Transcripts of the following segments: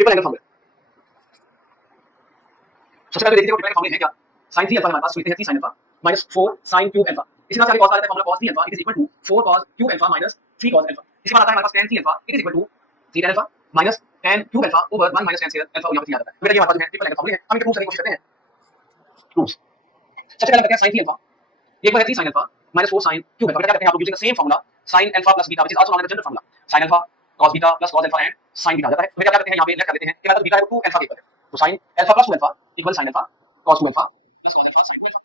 Triple angle formula. सबसे पहले देखते हैं ट्रिपल एंगल फॉर्मूले है क्या। sin 3 अल्फा हमारे पास लिखते हैं 3 sin alpha minus 4 sin cube alpha. इसी तरह से cos आ जाता है formula cos 3 alpha it is equal to 4 cos cube alpha minus 3 cos alpha. इसके बाद आता है हमारे पास tan 3 alpha it is equal to 3 tan alpha minus tan cube alpha over 1 minus tan square alpha यहां पे 3 आ जाता है। बेटा ये हमारे पास ट्रिपल एंगल फॉर्मूले है, हम इसे प्रूव करने की कोशिश करते हैं। प्रूफ सबसे पहले करते हैं sin 3 अल्फा, एक बार 3 sin alpha minus 4 sin cube alpha. बेटा क्या करते हैं आप लोग using the same formula sin alpha plus beta which is also known as the general formula sin alpha cos beta plus cos alpha and sin beta आ जाता है। बेटा क्या करते हैं यहां पे लेट कर देते हैं कि मतलब बीटा है 2 अल्फा के इक्वल है, तो sin alpha plus 2 alpha equal sin alpha cos 2 alpha plus cos alpha sin 2 alpha.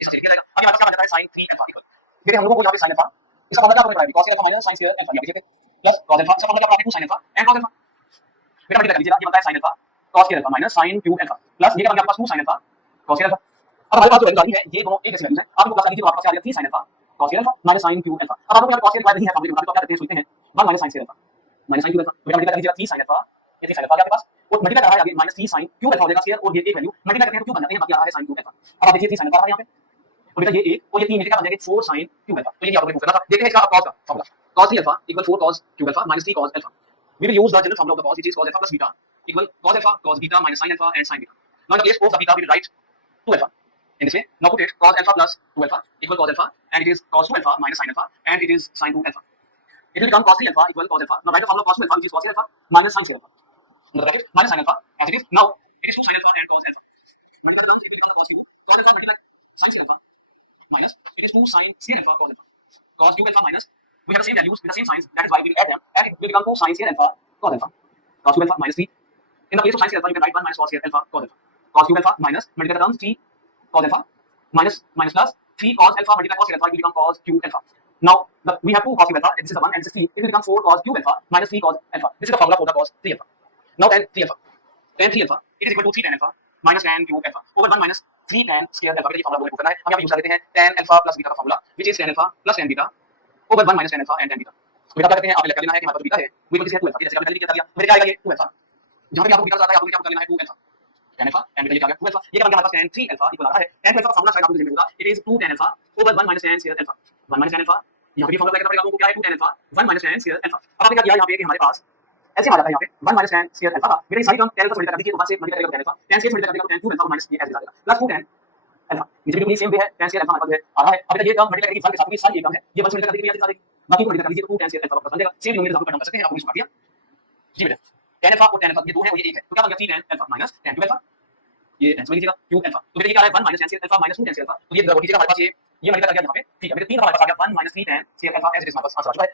इससे लिख दिया जाएगा। अभी हमारे पास क्या आ जाता है sin 3 अल्फा इक्वल, देखिए हम लोगों को यहां पे sin अल्फा इसका फॉर्मूला क्या आपको पता है cos alpha minus sin square alpha, यहां पे प्लस cos अल्फा इसका फॉर्मूला क्या है 2 sin alpha and cos alpha. बेटा मल्टीप्लाई कर लीजिएगा, ये बनता है sin alpha cos square alpha minus sin cube alpha plus ये क्या बन गया आपके पास 2 sin alpha cos square alpha. अब हमारे पास जो वैल्यू है ये दोनों एक जैसी वैल्यूज हैं। आप इनको प्लस कर लीजिए तो आपके पास आ जाएगा 3 sin alpha cos square alpha minus sin cube alpha. अब आप लोग यहां पे cos स्क्वायर नहीं है फॉर्मूले में, तो क्या करते हैं सुनते हैं 1 minus sin square alpha minus sin cube alpha. बेटा मल्टीप्लाई कर लीजिएगा 3 sin अल्फा, ये 3 sin अल्फा आपके पास और मल्टीप्लाई कर रहा है आगे माइनस 3 sin क्यूब अल्फा हो जाएगा स्क्वायर और ये एक वैल्यू मल्टीप्लाई करते हैं तो क्यूब बन जाते हैं, बाकी आ रहा है sin क्यूब अल्फा। अब आप देखिए 3 sin अल्फा आ रहा है यहां पे और बेटा ये एक और ये 3 मिलकर क्या बन जाएंगे 4 sin क्यूब अल्फा। तो ये आप लोगों ने प्रूव करना था। देखते हैं इसका cos का formula cos 3 alpha equal 4 cos cube alpha minus 3 cos alpha. We will use the general formula of the cos which is cos alpha plus beta equal cos alpha cos beta minus sin alpha and sin beta. Now in the case of the beta we will write 2 alpha in this way. Now put it cos alpha plus 2 alpha equal cos alpha and it is cos 2 alpha minus sin alpha and it is sin 2 alpha. It will become cos 3 alpha equal cos alpha. Now write the formula cos 2 alpha which is cos 3 alpha minus sin 4 alpha. Now bracket minus sin alpha as it is. Now it is 2 sin alpha and cos alpha. Multiply the terms, it will become the cos cube. Cos alpha multiply sin 3 alpha minus it is 2 sin 3 alpha cos alpha. Cos cube alpha minus we have the same values with the same signs, that is why we will add them and it will become 2 sin 3 alpha cos alpha. Cos cube alpha minus 3. In the place of sin alpha, you can write 1 minus cos alpha cos alpha. Cos cube alpha minus multiply the terms 3 cos alpha minus minus plus 3 cos alpha multiply cos alpha, it will become cos cube alpha. Now we have 2 cos cube alpha, this is the 1 and this is 3. It will become 4 cos cube alpha minus 3 cos alpha. This is the formula for the cos 3 alpha. Now tan 3 alpha. Tan 3 alpha it is equal to 3 tan alpha minus tan cube alpha over 1 minus 3 tan square alpha। ये formula बोलते हैं हम यहाँ पे use कर लेते हैं tan alpha plus beta का formula which is tan alpha plus tan beta over 1 minus tan alpha and tan beta। बेटा क्या करते हैं आप लेकर लेना है कि हमारा जो बीटा है वो इक्वल टू 2 अल्फा, जैसे आपने लिख दिया मेरे क्या आएगा ये 2 अल्फा। जहां पे आपको बीटा आता है आपको क्या करना है 2 alpha tan alpha and beta ये क्या आ गया 2 अल्फा। ये क्या बन गया हमारे पास tan 3 अल्फा इक्वल आ रहा है tan अल्फा का फॉर्मूला शायद आपको देखने होगा it is 2 tan alpha over 1 minus tan square alpha. 1 minus tan alpha यहां पे भी फॉर्मूला लगाना पड़ेगा आपको, क्या है 2 tan alpha 1 minus tan square alpha. अब आपने क्या किया यहां पे कि हमारे पास एलसीएम आ जाता है यहां पे 1 minus tan square अल्फा का। मेरे सारी टर्म tan अल्फा से मल्टीप्लाई कर दीजिए तो 1 से मल्टीप्लाई करेगा tan alpha, tan square multiply करेगा तो tan क्यूब अल्फा माइनस ये ऐसे आ जाएगा प्लस 2 tan अल्फा। ये भी सेम वे है tan square अल्फा हमारे पास आ रहा है। अब ये टर्म मल्टीप्लाई करेगी 1 के साथ, क्योंकि सारी ये टर्म है ये 1 से मल्टीप्लाई करके यहां से बाकी को मल्टीप्लाई कर दीजिए तो 2 tan square अल्फा बन जाएगा। सेम न्यूमरेटर आपको कर सकते हैं, आपको इसको दिया जी बेटा tan अल्फा और tan अल्फा ये दो है और ये एक है, तो क्या बन गया 3 tan alpha minus tan cube alpha, ये tan समझ लीजिएगा क्यूब अल्फा। तो बेटा ये क्या है 1 minus tan alpha minus 2 tan alpha. तो ये लीजिएगा हमारे पास ये मल्टीप्लाई कर दिया यहां पे ठीक है। बेटा 3 हमारे पास आ गया 1 minus 3 tan alpha as it is हमारे पास आंसर आ चुका है।